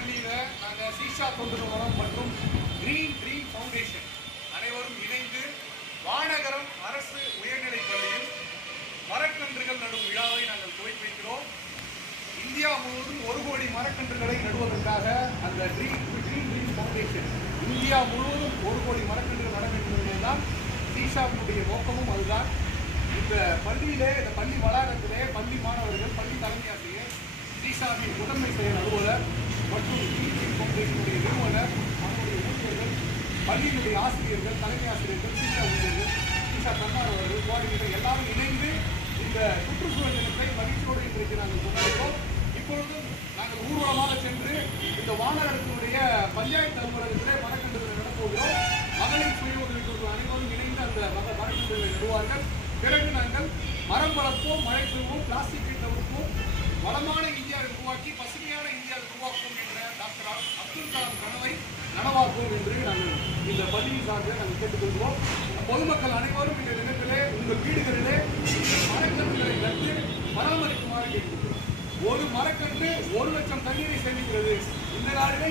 பள்ளியில நாங்கள் சீஷா தொண்டு நிறுவனம் மற்றும் கிரீன் ட்ரீம் ஃபவுண்டேஷன் அனைவரும் இணைந்து வானகரம் அரசு உயர்நிலைப் பள்ளியில் மரக்கன்றுகள் நடும் விழாவை நாங்கள் துவக்கி வைக்கிறோம். இந்தியா முழுவதும் 1 கோடி மரக்கன்றுகளை நடுவதற்காக அந்த கிரீன் ட்ரீம் ஃபவுண்டேஷன் இந்தியா முழுவதும் 1 கோடி மரக்கன்றுகள் நட வேண்டும் என்பதுதான் சீஷாவினுடைய நோக்கமும். அதுதான் இந்த பள்ளியிலே, இந்த பள்ளி வளாகத்திலே பள்ளி மாணவர்கள், பள்ளி தலைமை ஆசிரியர், சீஷாவின் முதன்மை செயல் அலுவலர் மற்றும் கிரீன் ட்ரீம் ஃபவுண்டேஷனுடைய நிறுவனர், அவருடைய ஊழியர்கள், பள்ளியினுடைய ஆசிரியர்கள், தலைமை ஆசிரியர்கள், சீஷா ஊழியர்கள், சீஷா தன்னார்வலர்கள், கோஆர்டினேட்டர் எல்லாரும் இணைந்து இந்த சுற்றுச்சூழல் தினத்தை மகிழ்ச்சியோடு இன்றைக்கு நாங்கள் கொண்டாடுகிறோம். இப்பொழுதும் நாங்கள் ஊர்வலமாக சென்று இந்த வானகரத்தினுடைய பஞ்சாயத்து அலுவலகத்திலே மரக்கன்றுகளை நடப்போகிறோம். மகளிர் சுய உதவிக்குழு அனைவரும் இணைந்து அந்த மரக்கன்றுகளை நடுவார்கள். பிறகு நாங்கள் மரம் வளர்ப்போம், மழை பெறுவோம், பிளாஸ்டிக்கை தவிர்ப்போம், வளமான இந்தியாவை உருவாக்கி பசுமையான இந்தியாவை உருவாக்குவோம் என்ற டாக்டர் அப்துல் கலாம் கனவை நனவாக்குவோம் என்று நாங்கள் இந்த பள்ளியின் சார்பில் நாங்கள் கேட்டுக்கொள்கிறோம். பொதுமக்கள் அனைவரும் இந்த தினத்திலே உங்கள் வீடுகளிலே மரக்கன்றுகளை நட்டு பராமரிக்குமாறு கேட்டுக்கொள்கிறோம். ஒரு மரக்கன்று 1 லட்சம் தண்ணீரை சேமிக்கிறது. இந்த நாளிலே